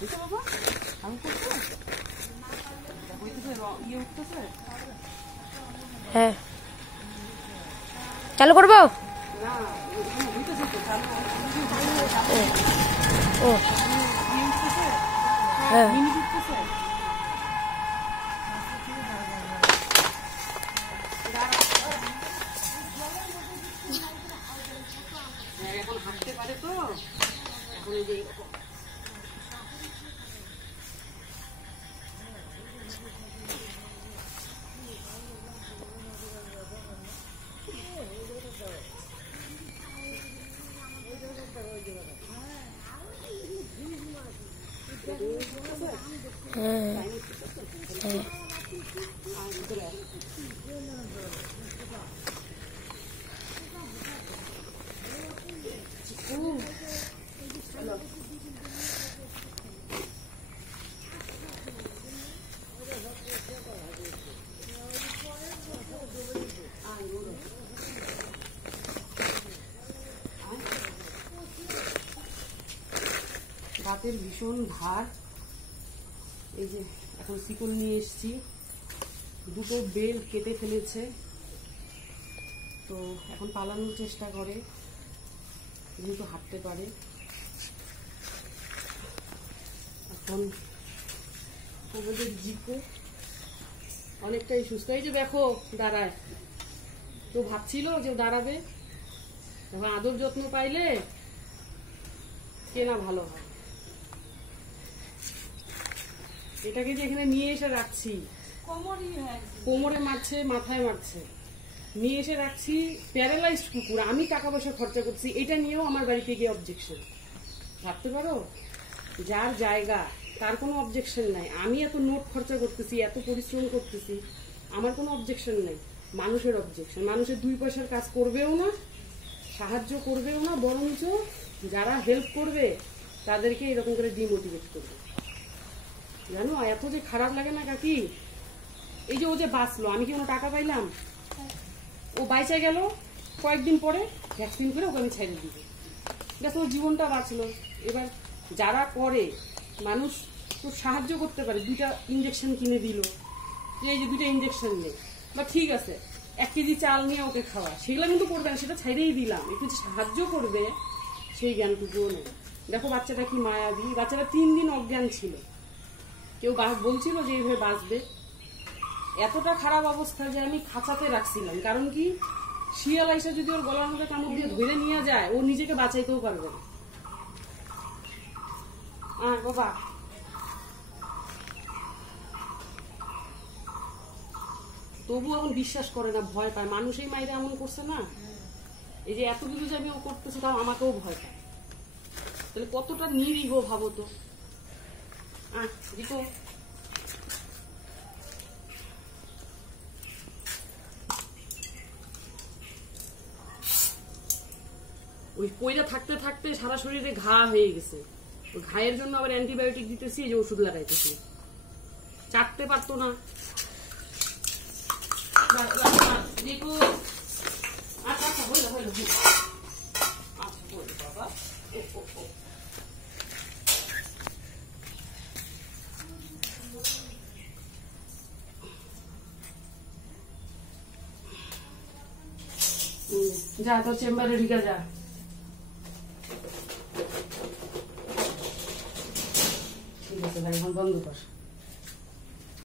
বাবা আমি করতে ইয়ে উঠতেছে। হ্যাঁ চালু করবো। ও হ্যাঁ এখন হাঁটতে পারে তো এখন এই যে দাঁতের ভীষণ ধার। এই যে এখন শিকল নিয়ে এসছি, দুটো বেল কেটে ফেলেছে, তো এখন পালানোর চেষ্টা করে যেহেতু হাঁটতে পারে। এখন আমাদের জিকো অনেকটাই সুস্থ। এই যে দেখো দাঁড়ায়, তো ভাবছিল যে দাঁড়াবে, এখন আদর যত্ন পাইলে কে না ভালো হয়। এটাকে যে এখানে নিয়ে এসে রাখছি, কোমরে মারছে, মাথায় মারছে, নিয়ে এসে রাখছি, প্যারালাইজড কুকুর, আমি টাকা পয়সা খরচা করছি, এটা নিয়েও আমার বাড়িতে গিয়ে অবজেকশন। ভাবতে পারো, যার জায়গা তার কোনো অবজেকশন নাই, আমি এত নোট খরচা করতেছি, এত পরিশ্রম করতেছি, আমার কোনো অবজেকশন নাই। মানুষের অবজেকশন, মানুষের 2 পয়সার কাজ করবেও না, সাহায্য করবেও না, বরঞ্চ যারা হেল্প করবে তাদেরকে এরকম করে ডিমোটিভেট করবে। জানো এত যে খারাপ লাগে না কাকি। এই যে ও যে বাঁচলো, আমি কি কোনো টাকা পাইলাম? ও বাইচা গেল, কয়েকদিন পরে ভ্যাকসিন করে ওকে আমি ছেড়ে দিব, দেখো ওর জীবনটা বাঁচলো। এবার যারা করে, মানুষ তো সাহায্য করতে পারে, 2টা ইঞ্জেকশন কিনে দিল, এই যে 2টা ইঞ্জেকশন নেই, বা ঠিক আছে 1 কেজি চাল নিয়ে ওকে খাওয়া, সেগুলো কিন্তু করবে না, সেটা ছেড়েই দিলাম। একটু সাহায্য করবে সেই জ্ঞানটুকুও নেই। দেখো বাচ্চাটা কি মায়াবী, বাচ্চাটা 3 দিন অজ্ঞান ছিল, কেউ বলছিল যে এইভাবে বাঁচবে। এতটা খারাপ অবস্থা যে আমি খাঁচাতে রাখছিলাম, কারণ কি শিয়াল আইসা যদি ওর গলার মধ্যে কামড় দিয়ে ধরে নিয়ে যায়, ও নিজেকে বাঁচাইতেও পারবে না। বাবা তবু এখন বিশ্বাস করে না, ভয় পায়, মানুষই মাইরে এমন করছে না। এই যে এত কিছু যে আমি ও করতেছে, তাও আমাকেও ভয় পায়। তাহলে কতটা নিরীহ ভাবো তো। দেখো ওই পয়লা থাকতে থাকতে সারা শরীরে ঘা হয়ে গেছে, ওই ঘায়ের জন্য আবার অ্যান্টিবায়োটিক দিতেছি, এই যে ওষুধ লাগাইতেছি, চাটতে পারতো না। দেখো আচ্ছা আচ্ছা হইলো হইলো আচ্ছা হইলো বাবা। যা তোর চেম্বারে ঢুকে যা। ঠিক আছে, এখন বন্ধ কর।